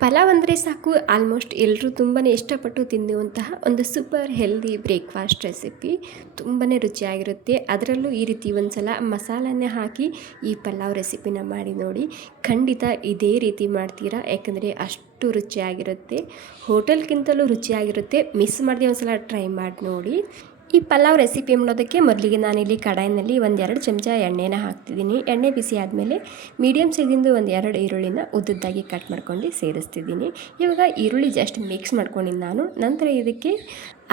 ಪಲಾವ್ ಅಂದರೆ ಸಾಕು ಆಲ್ಮೋಸ್ಟ್ ಎಲ್ಲರೂ ತುಂಬಾ ಇಷ್ಟಪಟ್ಟು ತಿನ್ನುವಂತಹ ಒಂದು ಸೂಪರ್ ಹೆಲ್ದಿ ಬ್ರೇಕ್ಫಾಸ್ಟ್ ರೆಸಿಪಿ. ತುಂಬಾ ರುಚಿಯಾಗಿರುತ್ತೆ. ಅದರಲ್ಲೂ ಈ ರೀತಿ ಒಂದು ಸಲ ಮಸಾಲನ್ನೇ ಹಾಕಿ ಈ ಪಲಾವ್ ರೆಸಿಪಿನ ಮಾಡಿ ನೋಡಿ. ಖಂಡಿತ ಇದೇ ರೀತಿ ಮಾಡ್ತೀರಾ, ಯಾಕಂದರೆ ಅಷ್ಟು ರುಚಿಯಾಗಿರುತ್ತೆ. ಹೋಟೆಲ್ಗಿಂತಲೂ ರುಚಿಯಾಗಿರುತ್ತೆ. ಮಿಸ್ ಮಾಡದೆ ಒಂದು ಸಲ ಟ್ರೈ ಮಾಡಿ ನೋಡಿ. ಈ ಪಲಾವ್ ರೆಸಿಪಿ ಮಾಡೋದಕ್ಕೆ ಮೊದಲಿಗೆ ನಾನಿಲ್ಲಿ ಕಡಾಯಿನಲ್ಲಿ 1-2 ಚಮಚ ಎಣ್ಣೆನ ಹಾಕ್ತಿದ್ದೀನಿ. ಎಣ್ಣೆ ಬಿಸಿ ಆದಮೇಲೆ ಮೀಡಿಯಮ್ ಸೈಜಿಂದು 1-2 ಈರುಳ್ಳಿನ ಉದ್ದುದ್ದಾಗಿ ಕಟ್ ಮಾಡ್ಕೊಂಡು ಸೇರಿಸ್ತಿದ್ದೀನಿ. ಇವಾಗ ಈರುಳ್ಳಿ ಜಸ್ಟ್ ಮಿಕ್ಸ್ ಮಾಡ್ಕೊಂಡಿನಿ ನಾನು. ನಂತರ ಇದಕ್ಕೆ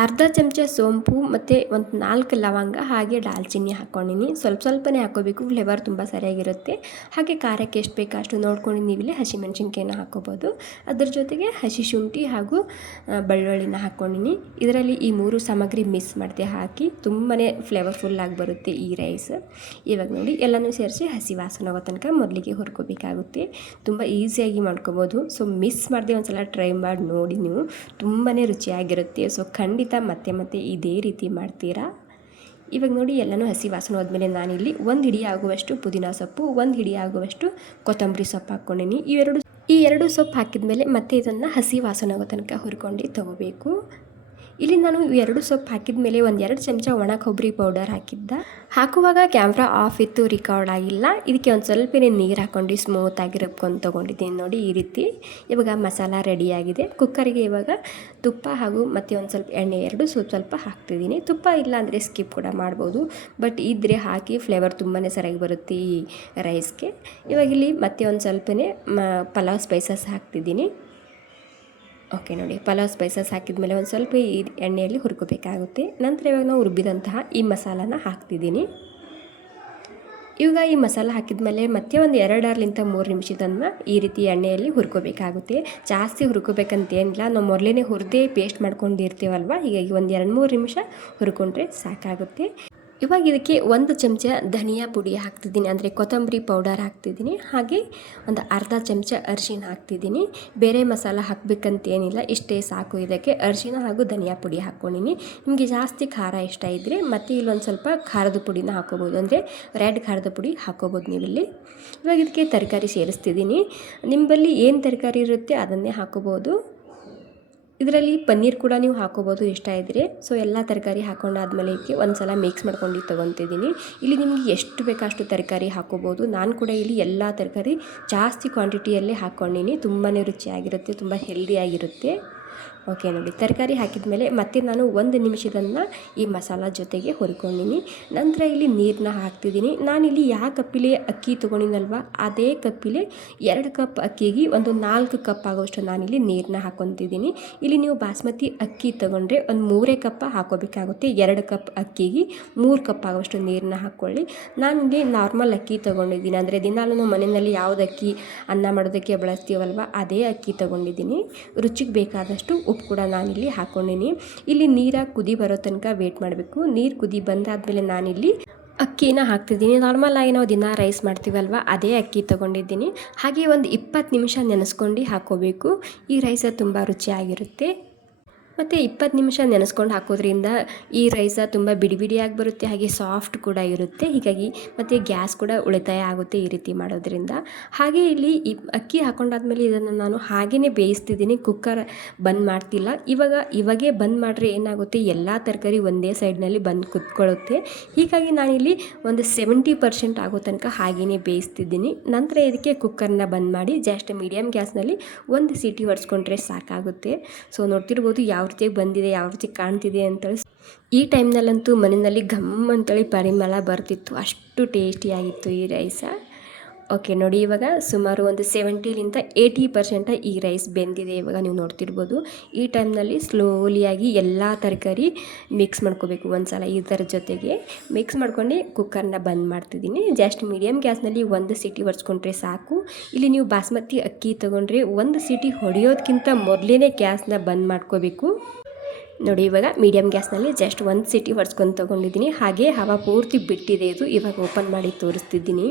ಅರ್ಧ ಚಮಚ ಸೋಂಪು ಮತ್ತು ಒಂದು 4 ಲವಂಗ ಹಾಗೆ ದಾಲ್ಚಿನ್ನಿ ಹಾಕ್ಕೊಂಡಿನಿ. ಸ್ವಲ್ಪನೇ ಹಾಕ್ಕೋಬೇಕು, ಫ್ಲೇವರ್ ತುಂಬ ಸರಿಯಾಗಿರುತ್ತೆ. ಹಾಗೆ ಖಾರಕ್ಕೆ ಎಷ್ಟು ಬೇಕು ಅಷ್ಟು ನೋಡ್ಕೊಂಡು ನೀವಿಲ್ಲಿ ಹಸಿಮೆಣ್ಸಿನ್ಕಾಯಿನ ಹಾಕ್ಕೋಬೋದು. ಅದ್ರ ಜೊತೆಗೆ ಹಸಿ ಶುಂಠಿ ಹಾಗೂ ಬೆಳ್ಳುಳ್ಳಿನ ಹಾಕ್ಕೊಂಡಿನಿ. ಇದರಲ್ಲಿ ಈ 3 ಸಾಮಗ್ರಿ ಮಿಕ್ಸ್ ಮಾಡ್ದೆ ಹಾಕಿ ತುಂಬಾ ಫ್ಲೇವರ್ಫುಲ್ಲಾಗಿ ಬರುತ್ತೆ ಈ ರೈಸ್. ಇವಾಗ ನೋಡಿ ಎಲ್ಲನೂ ಸೇರಿಸಿ ಹಸಿ ವಾಸನೆ ಆಗೋ ತನಕ ಮೊದಲಿಗೆ ಹುರ್ಕೋಬೇಕಾಗುತ್ತೆ. ತುಂಬ ಈಸಿಯಾಗಿ ಮಾಡ್ಕೋಬೋದು. ಸೊ ಮಿಸ್ ಮಾಡದೆ ಒಂದು ಸಲ ಟ್ರೈ ಮಾಡಿ ನೋಡಿ, ನೀವು ತುಂಬಾ ರುಚಿಯಾಗಿರುತ್ತೆ. ಸೊ ಖಂಡಿತ ಮತ್ತೆ ಇದೇ ರೀತಿ ಮಾಡ್ತೀರಾ. ಇವಾಗ ನೋಡಿ ಎಲ್ಲನೂ ಹಸಿ ವಾಸನೆ ಹೋದ್ಮೇಲೆ ನಾನಿಲ್ಲಿ 1 ಹಿಡಿ ಆಗುವಷ್ಟು ಪುದೀನ ಸೊಪ್ಪು, 1 ಹಿಡಿ ಆಗುವಷ್ಟು ಕೊತ್ತಂಬರಿ ಸೊಪ್ಪು ಹಾಕ್ಕೊಂಡಿನಿ. ಈ ಎರಡು ಸೊಪ್ಪು ಹಾಕಿದ್ಮೇಲೆ ಮತ್ತೆ ಇದನ್ನು ಹಸಿ ವಾಸನೆ ಆಗೋ ತನಕ ಹುರ್ಕೊಂಡು ತೊಗೋಬೇಕು. ಇಲ್ಲಿ ನಾನು 2 ಸೊಪ್ಪು ಹಾಕಿದ ಮೇಲೆ 1-2 ಚಮಚ ಒಣ ಕೊಬ್ಬರಿ ಪೌಡರ್ ಹಾಕುವಾಗ ಕ್ಯಾಮ್ರಾ ಆಫ್ ಇತ್ತು, ರಿಕಾರ್ಡ್ ಆಗಿಲ್ಲ. ಇದಕ್ಕೆ ಒಂದು ಸ್ವಲ್ಪ ನೀರು ಹಾಕ್ಕೊಂಡು ಸ್ಮೂತಾಗಿ ರುಬ್ಕೊಂಡು ತೊಗೊಂಡಿದ್ದೀನಿ ನೋಡಿ ಈ ರೀತಿ. ಇವಾಗ ಮಸಾಲ ರೆಡಿಯಾಗಿದೆ. ಕುಕ್ಕರಿಗೆ ಇವಾಗ ತುಪ್ಪ ಹಾಗೂ ಮತ್ತು ಒಂದು ಸ್ವಲ್ಪ ಎಣ್ಣೆ ಸ್ವಲ್ಪ ಹಾಕ್ತಿದ್ದೀನಿ. ತುಪ್ಪ ಇಲ್ಲ ಅಂದರೆ ಸ್ಕಿಪ್ ಕೂಡ ಮಾಡ್ಬೋದು, ಬಟ್ ಇದ್ದರೆ ಹಾಕಿ ಫ್ಲೇವರ್ ತುಂಬಾ ಸರಿಯಾಗಿ ಬರುತ್ತೆ ಈ ರೈಸ್ಗೆ. ಇವಾಗ ಇಲ್ಲಿ ಮತ್ತೆ ಒಂದು ಸ್ವಲ್ಪನೇ ಪಲಾವ್ ಸ್ಪೈಸಸ್ ಹಾಕ್ತಿದ್ದೀನಿ. ಓಕೆ ನೋಡಿ, ಪಲಾವ್ ಸ್ಪೈಸಸ್ ಹಾಕಿದ್ಮೇಲೆ ಒಂದು ಸ್ವಲ್ಪ ಈ ಎಣ್ಣೆಯಲ್ಲಿ ಹುರ್ಕೋಬೇಕಾಗುತ್ತೆ. ನಂತರ ಇವಾಗ ನಾವು ರುಬ್ಬಿದಂತಹ ಈ ಮಸಾಲಾನ ಹಾಕ್ತಿದ್ದೀನಿ. ಇವಾಗ ಈ ಮಸಾಲ ಹಾಕಿದ್ಮೇಲೆ ಮತ್ತೆ ಒಂದು 2-3 ನಿಮಿಷದನ್ನು ಈ ರೀತಿ ಎಣ್ಣೆಯಲ್ಲಿ ಹುರ್ಕೋಬೇಕಾಗುತ್ತೆ. ಜಾಸ್ತಿ ಹುರ್ಕೋಬೇಕಂತೇನಿಲ್ಲ, ನಾವು ಮೊದಲೇ ಹುರಿದೇ ಪೇಸ್ಟ್ ಮಾಡ್ಕೊಂಡಿರ್ತೀವಲ್ವ, ಹೀಗಾಗಿ ಒಂದು 2-3 ನಿಮಿಷ ಹುರ್ಕೊಂಡ್ರೆ ಸಾಕಾಗುತ್ತೆ. ಇವಾಗ ಇದಕ್ಕೆ 1 ಚಮಚ ಧನಿಯಾ ಪುಡಿ ಹಾಕ್ತಿದ್ದೀನಿ, ಅಂದರೆ ಕೊತ್ತಂಬರಿ ಪೌಡರ್ ಹಾಕ್ತಿದ್ದೀನಿ. ಹಾಗೆ ಒಂದು ಅರ್ಧ ಚಮಚ ಅರಿಶಿನ ಹಾಕ್ತಿದ್ದೀನಿ. ಬೇರೆ ಮಸಾಲ ಹಾಕಬೇಕಂತೇನಿಲ್ಲ, ಇಷ್ಟೇ ಸಾಕು. ಇದಕ್ಕೆ ಅರಿಶಿನ ಹಾಗೂ ಧನಿಯಾ ಪುಡಿ ಹಾಕ್ಕೊಂಡಿನಿ. ನಿಮಗೆ ಜಾಸ್ತಿ ಖಾರ ಇಷ್ಟ ಇದ್ದರೆ ಮತ್ತು ಇಲ್ಲೊಂದು ಸ್ವಲ್ಪ ಖಾರದ ಪುಡಿನ ಹಾಕೋಬೋದು, ಅಂದರೆ ರೆಡ್ ಖಾರದ ಪುಡಿ ಹಾಕೋಬೋದು ನೀವಿಲ್ಲಿ. ಇವಾಗ ಇದಕ್ಕೆ ತರಕಾರಿ ಸೇರಿಸ್ತಿದ್ದೀನಿ. ನಿಮ್ಮಲ್ಲಿ ಏನು ತರಕಾರಿ ಇರುತ್ತೆ ಅದನ್ನೇ ಹಾಕೋಬೋದು. ಇದರಲ್ಲಿ ಪನ್ನೀರ್ ಕೂಡ ನೀವು ಹಾಕೋಬೋದು ಇಷ್ಟ ಇದ್ದರೆ. ಸೊ ಎಲ್ಲ ತರಕಾರಿ ಹಾಕೊಂಡಾದ್ಮೇಲೆ ಇದಕ್ಕೆ ಒಂದು ಸಲ ಮಿಕ್ಸ್ ಮಾಡ್ಕೊಂಡು ತೊಗೊತಿದ್ದೀನಿ. ಇಲ್ಲಿ ನಿಮಗೆ ಎಷ್ಟು ಬೇಕೋ ಅಷ್ಟು ತರಕಾರಿ ಹಾಕೋಬೋದು. ನಾನು ಕೂಡ ಇಲ್ಲಿ ಎಲ್ಲ ತರಕಾರಿ ಜಾಸ್ತಿ ಕ್ವಾಂಟಿಟಿಯಲ್ಲೇ ಹಾಕ್ಕೊಂಡಿನಿ. ತುಂಬಾ ರುಚಿಯಾಗಿರುತ್ತೆ, ತುಂಬ ಹೆಲ್ದಿಯಾಗಿರುತ್ತೆ. ಓಕೆ ನೋಡಿ, ತರಕಾರಿ ಹಾಕಿದ್ಮೇಲೆ ಮತ್ತೆ ನಾನು 1 ನಿಮಿಷದನ್ನು ಈ ಮಸಾಲ ಜೊತೆಗೆ ಹುರ್ಕೊಂಡಿನಿ. ನಂತರ ಇಲ್ಲಿ ನೀರನ್ನ ಹಾಕ್ತಿದ್ದೀನಿ. ನಾನಿಲ್ಲಿ ಯಾವ ಕಪ್ಪಿಲೆ ಅಕ್ಕಿ ತೊಗೊಂಡಿನಲ್ವ ಅದೇ ಕಪ್ಪಿಲೆ 2 ಕಪ್ ಅಕ್ಕಿಗೆ ಒಂದು 4 ಕಪ್ ಆಗೋಷ್ಟು ನಾನಿಲ್ಲಿ ನೀರನ್ನ ಹಾಕ್ಕೊತಿದ್ದೀನಿ. ಇಲ್ಲಿ ನೀವು ಬಾಸ್ಮತಿ ಅಕ್ಕಿ ತೊಗೊಂಡ್ರೆ ಒಂದು 3 ಕಪ್ ಹಾಕೋಬೇಕಾಗುತ್ತೆ. 2 ಕಪ್ ಅಕ್ಕಿಗೆ 3 ಕಪ್ ಆಗೋಷ್ಟು ನೀರನ್ನ ಹಾಕ್ಕೊಳ್ಳಿ. ನಾನಿಲ್ಲಿ ನಾರ್ಮಲ್ ಅಕ್ಕಿ ತೊಗೊಂಡಿದ್ದೀನಿ, ಅಂದರೆ ದಿನಾಲೂ ನಾವು ಮನೆಯಲ್ಲಿ ಯಾವ್ದು ಅಕ್ಕಿ ಅನ್ನ ಮಾಡೋದಕ್ಕೆ ಬಳಸ್ತೀವಲ್ವ ಅದೇ ಅಕ್ಕಿ ತೊಗೊಂಡಿದ್ದೀನಿ. ರುಚಿಗೆ ಬೇಕಾದಷ್ಟು ಉಪ್ಪು ಕೂಡ ನಾನಿಲ್ಲಿ ಹಾಕ್ಕೊಂಡಿನಿ. ಇಲ್ಲಿ ನೀರ ಕುದಿ ಬರೋ ತನಕ ವೇಟ್ ಮಾಡಬೇಕು. ನೀರು ಕುದಿ ಬಂದಾದಮೇಲೆ ನಾನಿಲ್ಲಿ ಅಕ್ಕಿನ ಹಾಕ್ತಿದ್ದೀನಿ. ನಾರ್ಮಲ್ ಆಗಿ ನಾವು ದಿನ ರೈಸ್ ಮಾಡ್ತೀವಲ್ವ ಅದೇ ಅಕ್ಕಿ ತೊಗೊಂಡಿದ್ದೀನಿ. ಹಾಗೆ ಒಂದು 20 ನಿಮಿಷ ನೆನೆಸ್ಕೊಂಡು ಹಾಕೋಬೇಕು. ಈ ರೈಸ ತುಂಬ ರುಚಿಯಾಗಿರುತ್ತೆ. ಮತ್ತು 20 ನಿಮಿಷ ನೆನೆಸ್ಕೊಂಡು ಹಾಕೋದ್ರಿಂದ ಈ ರೈಸ ತುಂಬ ಬಿಡಿಯಾಗಿ ಬರುತ್ತೆ, ಹಾಗೆ ಸಾಫ್ಟ್ ಕೂಡ ಇರುತ್ತೆ. ಹೀಗಾಗಿ ಮತ್ತು ಗ್ಯಾಸ್ ಕೂಡ ಉಳಿತಾಯ ಆಗುತ್ತೆ ಈ ರೀತಿ ಮಾಡೋದ್ರಿಂದ. ಹಾಗೆ ಇಲ್ಲಿ ಈ ಅಕ್ಕಿ ಹಾಕೊಂಡಾದ್ಮೇಲೆ ಇದನ್ನು ನಾನು ಹಾಗೇ ಬೇಯಿಸ್ತಿದ್ದೀನಿ, ಕುಕ್ಕರ್ ಬಂದ್ ಮಾಡ್ತಿಲ್ಲ. ಇವಾಗೇ ಬಂದ್ ಮಾಡಿದ್ರೆ ಏನಾಗುತ್ತೆ, ಎಲ್ಲ ತರಕಾರಿ ಒಂದೇ ಸೈಡ್ನಲ್ಲಿ ಬಂದು ಕುತ್ಕೊಳ್ಳುತ್ತೆ. ಹೀಗಾಗಿ ನಾನಿಲ್ಲಿ ಒಂದು 70% ಆಗೋ ತನಕ ಹಾಗೇ ಬೇಯಿಸ್ತಿದ್ದೀನಿ. ನಂತರ ಇದಕ್ಕೆ ಕುಕ್ಕರ್ನ ಬಂದ್ ಮಾಡಿ ಜಸ್ಟ್ ಮೀಡಿಯಮ್ ಗ್ಯಾಸ್ನಲ್ಲಿ 1 ಸೀಟಿ ಹೊಡೆಸ್ಕೊಂಡ್ರೆ ಸಾಕಾಗುತ್ತೆ. ಸೊ ನೋಡ್ತಿರ್ಬೋದು ಯಾವ ರೀತಿ ಬಂದಿದೆ, ಯಾವ ರೀತಿ ಕಾಣ್ತಿದೆ ಅಂತೇಳಿ. ಈ ಟೈಮ್ನಲ್ಲಂತೂ ಮನೆಯಲ್ಲಿ ಘಮ್ ಅಂತೇಳಿ ಪರಿಮಳ ಬರ್ತಿತ್ತು, ಅಷ್ಟು ಟೇಸ್ಟಿಯಾಗಿತ್ತು ಈ ರೈಸ. ಓಕೆ ನೋಡಿ, ಇವಾಗ ಸುಮಾರು ಒಂದು 70-80% ಈ ರೈಸ್ ಬೆಂದಿದೆ. ಇವಾಗ ನೀವು ನೋಡ್ತಿರ್ಬೋದು. ಈ ಟೈಮ್ನಲ್ಲಿ ಸ್ಲೋಲಿಯಾಗಿ ಎಲ್ಲ ತರಕಾರಿ ಮಿಕ್ಸ್ ಮಾಡ್ಕೋಬೇಕು. ಒಂದು ಸಲ ಇದರ ಜೊತೆಗೆ ಮಿಕ್ಸ್ ಮಾಡ್ಕೊಂಡು ಕುಕ್ಕರ್ನ ಬಂದ್ ಮಾಡ್ತಿದ್ದೀನಿ. ಜಸ್ಟ್ ಮೀಡಿಯಮ್ ಗ್ಯಾಸ್ನಲ್ಲಿ 1 ಸೀಟಿ ಹೊಡ್ಸ್ಕೊಂಡ್ರೆ ಸಾಕು. ಇಲ್ಲಿ ನೀವು ಬಾಸ್ಮತಿ ಅಕ್ಕಿ ತೊಗೊಂಡ್ರೆ 1 ಸೀಟಿ ಹೊಡೆಯೋದಕ್ಕಿಂತ ಮೊದಲೇ ಗ್ಯಾಸ್ನ ಬಂದ್ ಮಾಡ್ಕೋಬೇಕು. ನೋಡಿ, ಇವಾಗ ಮೀಡಿಯಮ್ ಗ್ಯಾಸ್ನಲ್ಲಿ ಜಸ್ಟ್ 1 ಸೀಟಿ ಹೊಡ್ಸ್ಕೊಂಡು ತೊಗೊಂಡಿದ್ದೀನಿ. ಹಾಗೆ ಹವಾ ಪೂರ್ತಿ ಬಿಟ್ಟಿದೆ ಇದು. ಇವಾಗ ಓಪನ್ ಮಾಡಿ ತೋರಿಸ್ತಿದ್ದೀನಿ.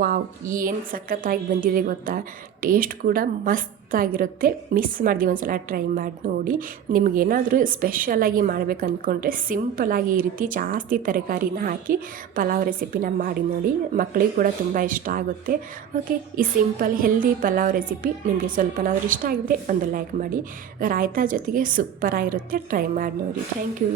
ವಾವ್! ಏನು ಸಖತ್ತಾಗಿ ಬಂದಿದೆ ಗೊತ್ತಾ. ಟೇಸ್ಟ್ ಕೂಡ ಮಸ್ತಾಗಿರುತ್ತೆ. ಮಿಸ್ ಮಾಡ್ದೆ ಒಂದ್ಸಲ ಟ್ರೈ ಮಾಡಿ ನೋಡಿ. ನಿಮಗೇನಾದರೂ ಸ್ಪೆಷಲಾಗಿ ಮಾಡ್ಬೇಕು ಅಂದ್ಕೊಂಡ್ರೆ ಸಿಂಪಲಾಗಿ ಈ ರೀತಿ ಜಾಸ್ತಿ ತರಕಾರಿನ ಹಾಕಿ ಪಲಾವ್ ರೆಸಿಪಿನ ಮಾಡಿ ನೋಡಿ. ಮಕ್ಕಳಿಗೆ ಕೂಡ ತುಂಬ ಇಷ್ಟ ಆಗುತ್ತೆ. ಓಕೆ, ಈ ಸಿಂಪಲ್ ಹೆಲ್ದಿ ಪಲಾವ್ ರೆಸಿಪಿ ನಿಮಗೆ ಸ್ವಲ್ಪನಾದರೂ ಇಷ್ಟ ಆಗಿದ್ರೆ ಒಂದು ಲೈಕ್ ಮಾಡಿ. ರಾಯ್ತಾ ಜೊತೆಗೆ ಸೂಪರಾಗಿರುತ್ತೆ. ಟ್ರೈ ಮಾಡಿ ನೋಡಿ. Thank you.